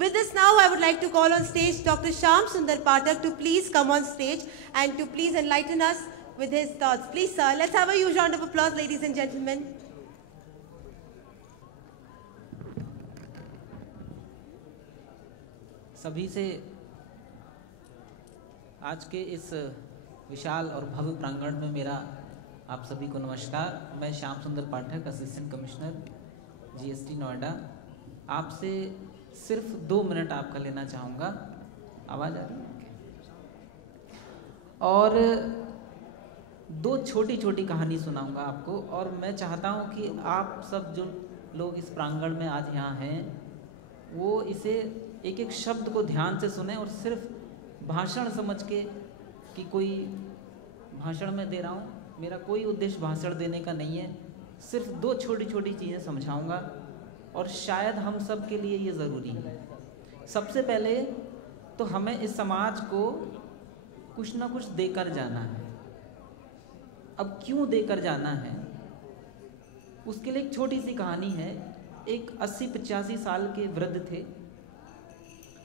With this now, I would like to call on stage Dr. Shyam Sundar Pathak to please come on stage and to please enlighten us with his thoughts. Please, sir, let's have a huge round of applause, ladies and gentlemen. सभी से आज के इस विशाल और भव्य प्रांगण में मेरा आप सभी को नमस्कार। मैं श्याम सुंदर पाठक, असिस्टेंट कमिश्नर जीएसटी नोएडा, आपसे सिर्फ 2 मिनट आपका लेना चाहूँगा। आवाज़ आ रही है? और 2 छोटी छोटी कहानी सुनाऊंगा आपको। और मैं चाहता हूँ कि आप सब जो लोग इस प्रांगण में आज यहाँ हैं वो इसे एक एक शब्द को ध्यान से सुने और सिर्फ भाषण समझ के कि कोई भाषण मैं दे रहा हूँ, मेरा कोई उद्देश्य भाषण देने का नहीं है। सिर्फ 2 छोटी छोटी चीज़ें समझाऊंगा और शायद हम सब के लिए ये ज़रूरी है। सबसे पहले तो हमें इस समाज को कुछ ना कुछ देकर जाना है। अब क्यों देकर जाना है, उसके लिए एक छोटी सी कहानी है। एक 80-85 साल के वृद्ध थे।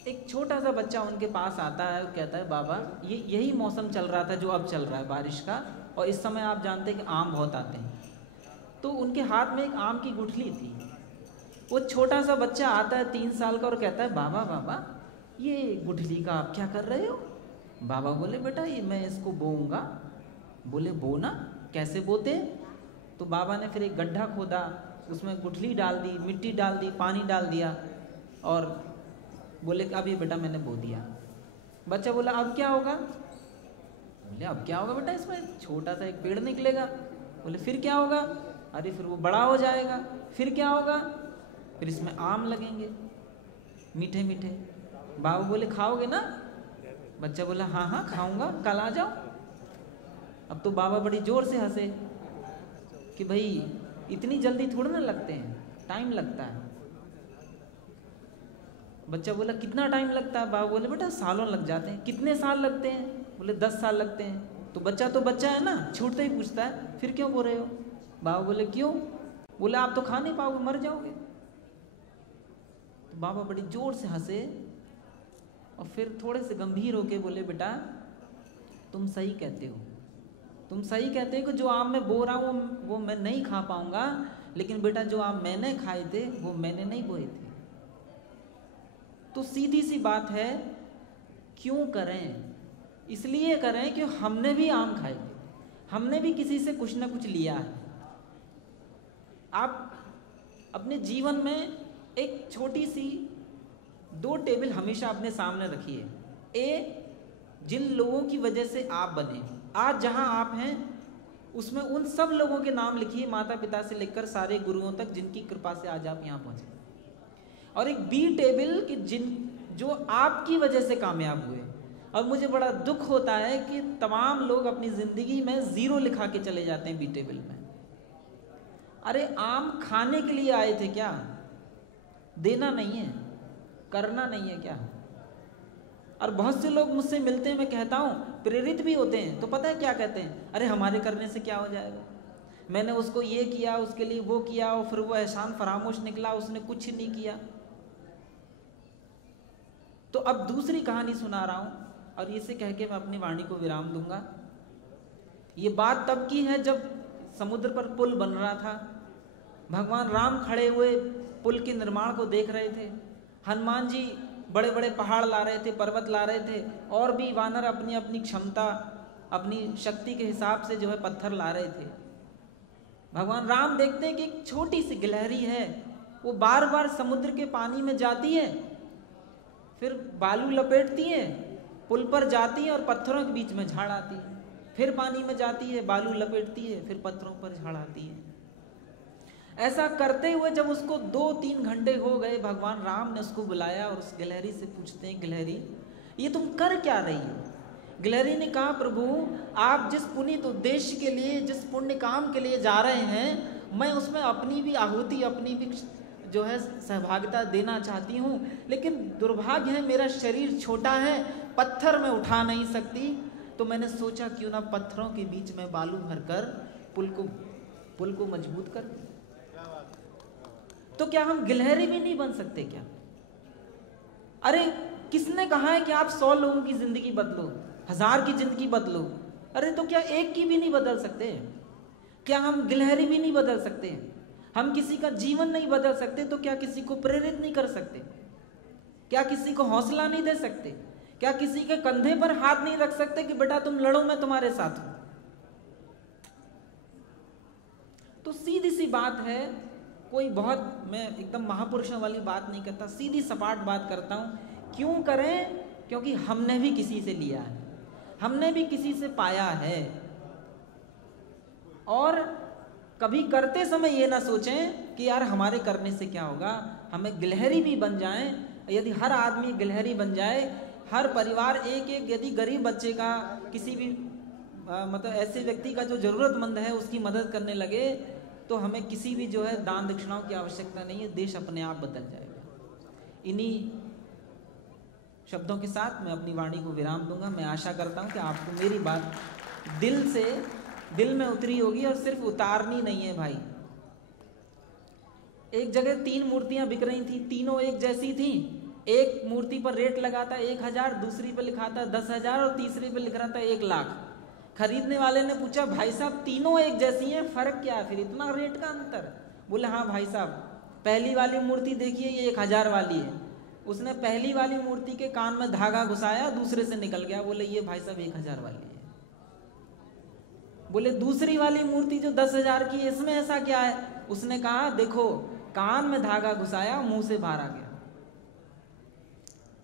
एक छोटा सा बच्चा उनके पास आता है और कहता है, बाबा, यही मौसम चल रहा था जो अब चल रहा है, बारिश का, और इस समय आप जानते हैं कि आम बहुत आते हैं। तो उनके हाथ में एक आम की गुठली थी। वो छोटा सा बच्चा आता है 3 साल का और कहता है, बाबा बाबा, ये गुठली का आप क्या कर रहे हो? बाबा बोले, बेटा ये मैं इसको बोऊंगा। बोले, बोना? कैसे बोते? तो बाबा ने फिर एक गड्ढा खोदा, उसमें गुठली डाल दी, मिट्टी डाल दी, पानी डाल दिया और बोले, अब ये बेटा मैंने बो दिया। बच्चा बोला, अब क्या होगा? बोले, अब क्या होगा बेटा, इसमें छोटा सा एक पेड़ निकलेगा। बोले, फिर क्या होगा? अरे फिर वो बड़ा हो जाएगा। फिर क्या होगा? फिर इसमें आम लगेंगे मीठे मीठे। बाबा बोले, खाओगे ना? बच्चा बोला, हाँ हाँ खाऊंगा, कल आ जाओ। अब तो बाबा बड़ी जोर से हंसे कि भाई इतनी जल्दी थोड़ा ना लगते हैं, टाइम लगता है। बच्चा बोला, कितना टाइम लगता है? बाबा बोले, बेटा सालों लग जाते हैं। कितने साल लगते हैं? बोले, 10 साल लगते हैं। तो बच्चा है ना, छूटते ही पूछता है, फिर क्यों बोल रहे हो? बाबा बोले, क्यों? बोले, आप तो खा नहीं पाओगे, मर जाओगे। तो बाबा बड़ी जोर से हंसे और फिर थोड़े से गंभीर होके बोले, बेटा तुम सही कहते हो, तुम सही कहते हो कि जो आम मैं बो रहा हूँ वो मैं नहीं खा पाऊंगा, लेकिन बेटा जो आम मैंने खाए थे वो मैंने नहीं बोए थे। तो सीधी सी बात है, क्यों करें? इसलिए करें कि हमने भी आम खाए थे, हमने भी किसी से कुछ ना कुछ लिया है। आप अपने जीवन में एक छोटी सी 2 टेबल हमेशा अपने सामने रखिए। जिन लोगों की वजह से आप बने, आज जहां आप हैं उसमें उन सब लोगों के नाम लिखिए, माता पिता से लेकर सारे गुरुओं तक, जिनकी कृपा से आज आप यहाँ पहुंचे। और एक बी टेबल कि जो आपकी वजह से कामयाब हुए। और मुझे बड़ा दुख होता है कि तमाम लोग अपनी ज़िंदगी में 0 लिखा के चले जाते हैं बी टेबल में। अरे आम खाने के लिए आए थे क्या? देना नहीं है, करना नहीं है क्या? और बहुत से लोग मुझसे मिलते हैं, मैं कहता हूँ प्रेरित भी होते हैं, तो पता है क्या कहते हैं? अरे हमारे करने से क्या हो जाएगा, मैंने उसको ये किया, उसके लिए वो किया, और फिर वो एहसान फरामोश निकला, उसने कुछ नहीं किया। तो अब दूसरी कहानी सुना रहा हूँ और इसे कह के मैं अपनी वाणी को विराम दूंगा। ये बात तब की है जब समुद्र पर पुल बन रहा था। भगवान राम खड़े हुए पुल के निर्माण को देख रहे थे। हनुमान जी बड़े बड़े पहाड़ ला रहे थे, पर्वत ला रहे थे, और भी वानर अपनी अपनी क्षमता, अपनी शक्ति के हिसाब से जो है पत्थर ला रहे थे। भगवान राम देखते हैं कि एक छोटी सी गिलहरी है, वो बार बार समुद्र के पानी में जाती है, फिर बालू लपेटती है, पुल पर जाती है और पत्थरों के बीच में झाड़ आती है, फिर पानी में जाती है, बालू लपेटती है, फिर पत्थरों पर झाड़ आती है। ऐसा करते हुए जब उसको 2-3 घंटे हो गए, भगवान राम ने उसको बुलाया और उस गिलहरी से पूछते हैं, गिलहरी ये तुम कर क्या रही हो? गिलहरी ने कहा, प्रभु आप जिस पुनीत उद्देश्य के लिए, जिस पुण्य काम के लिए जा रहे हैं, मैं उसमें अपनी भी आहुति, अपनी भी जो है सहभागिता देना चाहती हूँ, लेकिन दुर्भाग्य है मेरा शरीर छोटा है, पत्थर में उठा नहीं सकती, तो मैंने सोचा क्यों ना पत्थरों के बीच में बालू भरकर पुल को मजबूत कर दूं। तो क्या हम गिलहरी भी नहीं बन सकते क्या? अरे किसने कहा है कि आप 100 लोगों की जिंदगी बदलो, 1000 की जिंदगी बदलो? अरे तो क्या एक की भी नहीं बदल सकते? क्या हम गिलहरी भी नहीं बदल सकते? हम किसी का जीवन नहीं बदल सकते तो क्या किसी को प्रेरित नहीं कर सकते? क्या किसी को हौसला नहीं दे सकते? क्या किसी के कंधे पर हाथ नहीं रख सकते कि बेटा तुम लड़ो, मैं तुम्हारे साथ हूं? तो सीधी सी बात है, कोई बहुत, मैं एकदम महापुरुषों वाली बात नहीं करता, सीधी सपाट बात करता हूं। क्यों करें? क्योंकि हमने भी किसी से लिया है, हमने भी किसी से पाया है। और कभी करते समय ये ना सोचें कि यार हमारे करने से क्या होगा, हमें गिलहरी भी बन जाएं। यदि हर आदमी गिलहरी बन जाए, हर परिवार एक एक, यदि गरीब बच्चे का, किसी भी मतलब ऐसे व्यक्ति का जो जरूरतमंद है उसकी मदद करने लगे, तो हमें किसी भी जो है दान दक्षिणाओं की आवश्यकता नहीं है, देश अपने आप बदल जाएगा। इन्हीं शब्दों के साथ मैं अपनी वाणी को विराम दूंगा। मैं आशा करता हूं कि आपको मेरी बात दिल में उतरी होगी, और सिर्फ उतारनी नहीं है भाई। एक जगह 3 मूर्तियां बिक रही थी, तीनों एक जैसी थी। एक मूर्ति पर रेट लगा था 1000, दूसरी पर लिखा था 10,000 और तीसरी पर लिख रहा था 1 लाख। खरीदने वाले ने पूछा, भाई साहब तीनों एक जैसी हैं, फर्क क्या है फिर, इतना रेट का अंतर? बोले हाँ भाई साहब, पहली वाली मूर्ति देखिए ये 1000 वाली है। उसने पहली वाली मूर्ति के कान में धागा घुसाया, दूसरे से निकल गया। बोले ये भाई साहब 1000 वाली है। बोले दूसरी वाली मूर्ति जो 10,000 की है, इसमें ऐसा क्या है? उसने कहा देखो, कान में धागा घुसाया, मुंह से बाहर आ गया।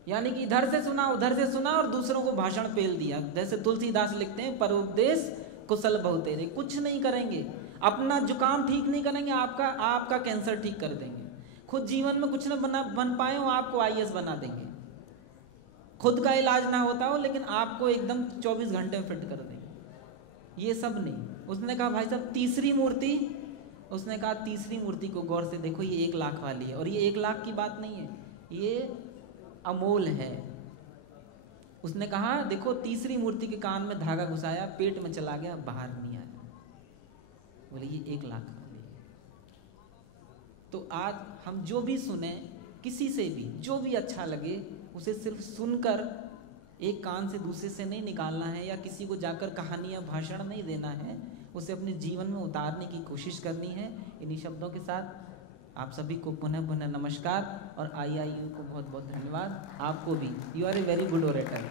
यानी कि इधर से सुना उधर से सुना और दूसरों को भाषण पेल दिया। जैसे तुलसीदास लिखते हैं, परोपदेश कुशल बहुतेरे। कुछ नहीं करेंगे, अपना जुकाम ठीक नहीं करेंगे, आपका कैंसर ठीक कर देंगे। खुद जीवन में कुछ न बन पाए हो, आपको IAS बना देंगे। खुद का इलाज ना होता हो, लेकिन आपको एकदम 24 घंटे में फिट कर देंगे। ये सब नहीं। उसने कहा भाई साहब तीसरी मूर्ति, उसने कहा तीसरी मूर्ति को गौर से देखो, ये 1 लाख वाली है। और ये 1 लाख की बात नहीं है, ये अमोल है। उसने कहा देखो, तीसरी मूर्ति के कान में धागा घुसाया, पेट में चला गया, बाहर नहीं आया। बोले ये 1 लाख वाली है। तो आज हम जो भी सुने, किसी से भी जो भी अच्छा लगे, उसे सिर्फ सुनकर एक कान से दूसरे से नहीं निकालना है, या किसी को जाकर कहानी या भाषण नहीं देना है, उसे अपने जीवन में उतारने की कोशिश करनी है। इन्हीं शब्दों के साथ आप सभी को पुनः नमस्कार, और IIU को बहुत बहुत धन्यवाद। आपको भी, you are a very good orator.